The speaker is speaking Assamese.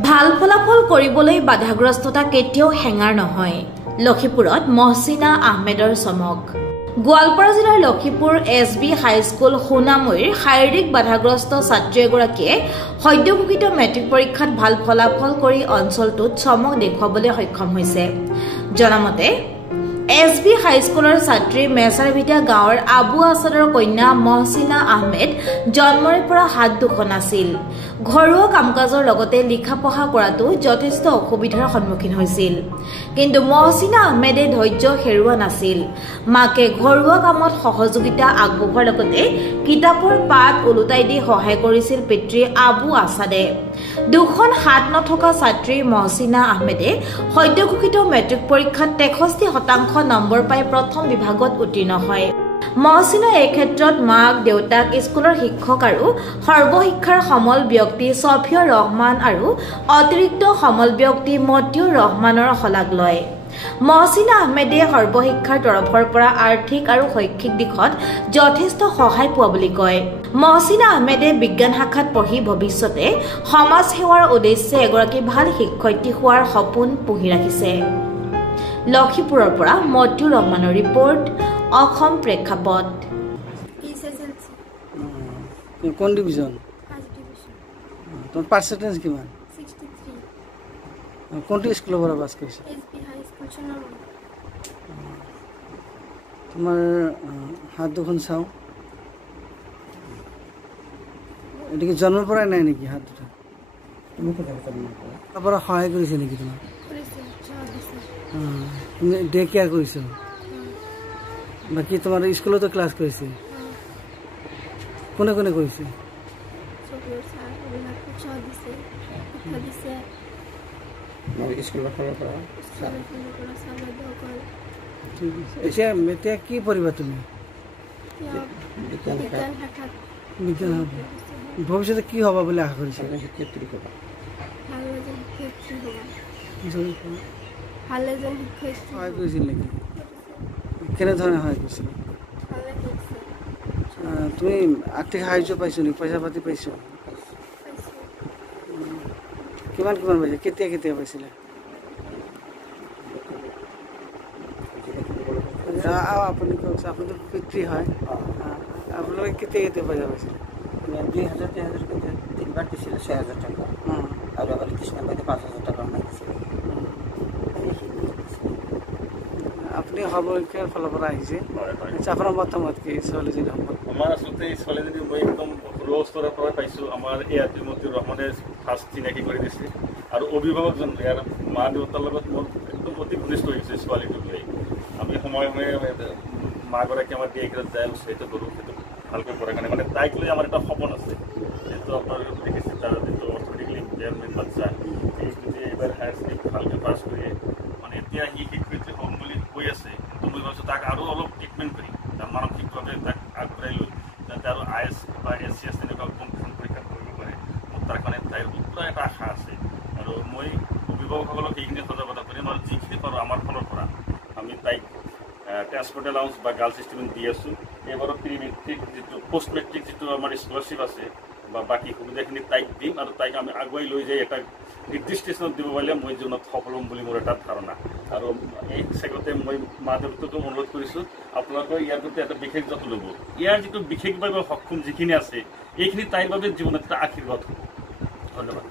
ভাল ফলাফল কৰিবলৈ বাধাগ্ৰস্ততা কেতিয়াও হেঙাৰ নহয়। লখিপুৰত মহচিনা আহমেদৰ চমক। গোৱালপাৰা জিলাৰ লখিপুৰ SB হাইস্কুল সোণামুইৰ শাৰীৰিক বাধাগ্ৰস্ত ছাত্ৰী এগৰাকীয়ে সদ্যঘোষিত মেট্ৰিক পৰীক্ষাত ভাল ফলাফল কৰি অঞ্চলটোত চমক দেখুৱাবলৈ সক্ষম হৈছে। জনামতে SB হাইস্কুলৰ ছাত্ৰী মেচাৰভিটা গাঁৱৰ আবু আছাদৰ কন্যা মহচিনা আহমেদ জন্মৰে পৰা হাত দুখন আছিল। ঘৰুৱা কামকাজৰ লগতে লিখা পঢ়া কৰাটো যথেষ্ট অসুবিধাৰ সন্মুখীন হৈছিল। কিন্তু মহচিনা আহমেদে ধৈৰ্য হেৰুওৱা নাছিল। মাকে ঘৰুৱা কামত সহযোগিতা আগবঢ়োৱাৰ লগতে কিতাপৰ পাত ওলোটাই দি সহায় কৰিছিল পিতৃ আবু আছাদে। দুখন হাত নথকা ছাত্ৰী মহচিনা আহমেদে সদ্যঘোষিত মেট্ৰিক পৰীক্ষাত 63% নম্বৰ পাই প্ৰথম বিভাগত উত্তীৰ্ণ হয়। মহচিনা এই ক্ষেত্ৰত মাক দেউতাক স্কুলৰ শিক্ষক আৰু সৰ্বশিক্ষাৰ সমল ব্যক্তি ছফিউৰ ৰহমান আৰু অতিৰিক্ত সমল ব্যক্তি মতিউৰ ৰহমানৰ শলাগ লয়। মহচিনা আহমেদে সৰ্বশিক্ষাৰ তৰফৰ পৰা আৰ্থিক আৰু শৈক্ষিক দিশত যথেষ্ট সহায় পোৱা বুলি কয়। মহচিনা আহমেদে বিজ্ঞান শাখাত পঢ়ি ভৱিষ্যতে সমাজ সেৱাৰ উদ্দেশ্যে এগৰাকী ভাল শিক্ষয়িত্ৰী হোৱাৰ সপোন পুহি ৰাখিছে। লখিপুৰৰ পৰা মতিউৰ ৰহমানৰ ৰিপৰ্ট, অসম প্ৰেক্ষাপট। কোন ডিভিজন? তোৰ পাৰ্চেন্টেজ কিমান? 63। কোনটো স্কুলৰ পৰা পাছ কৰিছে? SB high school Sonamui. তোমাৰ হাত দুখন চাওঁ। এটা কি জন্মৰ পৰাই নাই নেকি হাত দুটা? তাৰ পৰা সহায় কৰিছে নেকি তোমাক? তুমি ডে কেয়াৰ কৰিছ? বাকী তোমাৰ স্কুলতো ক্লাছ কৰিছে? কোনে কোনে কৰিছে? এতিয়া কি পঢ়িবা তুমি? বিজ্ঞান। ভৱিষ্যতে কি হবা বুলি আশা কৰিছে? সহায় কৰিছিল নেকি? কেনেধৰণে সহায় কৰিছিল? তুমি আৰ্থিক সাহায্য পাইছো নেকি? পইচা পাতি পাইছো? কিমান কিমান পাইছে? কেতিয়া কেতিয়া পাইছিলে? আপুনি কওকচোন, আপুনি পিতৃ হয়, আপোনালোকে কেতিয়া কেতিয়া পইচা পাইছিলে? 2000 তিনিবাৰ দিছিলে 6000 টকা আৰু এবাৰ কিছুমান বাইদেউ 5000 টকা দিছিলে। আপুনি সৰ্বশিক্ষাৰ ফালৰ পৰা আহিছে, আপোনাৰ মতামত কি? ছোৱালীজনী আমাৰ আচলতে এই ছোৱালীজনী মই একদম সৰু স্তৰৰ পৰা পাইছোঁ। আমাৰ এই মতিউৰ ৰহমানে ফাৰ্ষ্ট চিনাকি কৰি দিছে আৰু অভিভাৱকজন ইয়াৰ মা দেউতাৰ লগত মোৰ একদম অতি ঘনিষ্ঠ হৈছে ছোৱালীটোক লৈ। আমি সময়ে সময়ে মাগৰাকী আমাৰ ডিএগ্ৰেড যায় উৎসাহিত কৰোঁ সেইটো ভালকৈ পঢ়াৰ কাৰণে। মানে তাইক লৈ আমাৰ এটা সপোন আছে, যিহেতু আপোনাৰ দেখিছে তাৰ যিটো অৰ্থনৈতিকলি ডেভেলপমেণ্ট বাচ্চা, এইবাৰ হায়াৰ ছেকেণ্ডেৰী ভালকৈ পাছ কৰি মানে এতিয়া সি শিক্ষয়িত্ৰী হ'ম বুলি কৈ আছে। কিন্তু মই ভাবিছোঁ তাক আৰু অলপ ট্ৰিটমেণ্ট কৰি তাৰ মানসিকভাৱে তাক আগবঢ়াই লৈ যাতে আৰু IS বা SCS তেনেকুৱা কম্পিটিশ্যন পৰীক্ষা কৰিব পাৰে। মোৰ তাৰ কাৰণে তাইৰ পুৰা এটা আশা আছে আৰু মই অভিভাৱকসকলক সেইখিনি সজাগতা কৰিম আৰু যিখিনি পাৰোঁ আমাৰ ফালৰ পৰা আমি তাইক ট্ৰান্সপৰ্ট এলাউন্স বা গাৰ্লছ ষ্টিপেণ্ড দি আছোঁ। এইবাৰৰ প্ৰি মেট্ৰিক যিটো পষ্ট মেট্ৰিক যিটো আমাৰ স্কলাৰশ্বিপ আছে বা বাকী সুবিধাখিনি তাইক দিম আৰু তাইক আমি আগুৱাই লৈ যাই এটা নিৰ্দিষ্ট স্থানত দিব পাৰিলে মই জীৱনত সফল হ'ম বুলি মোৰ এটা ধাৰণা। আৰু এই চেগতে মই মা দেউতাকো অনুৰোধ কৰিছোঁ আপোনালোকে ইয়াৰ প্ৰতি এটা বিশেষ যত্ন ল'ব। ইয়াৰ যিটো বিশেষভাৱে সক্ষম যিখিনি আছে এইখিনি তাইৰ বাবে জীৱনত এটা আশীৰ্বাদ হ'ব। ধন্যবাদ।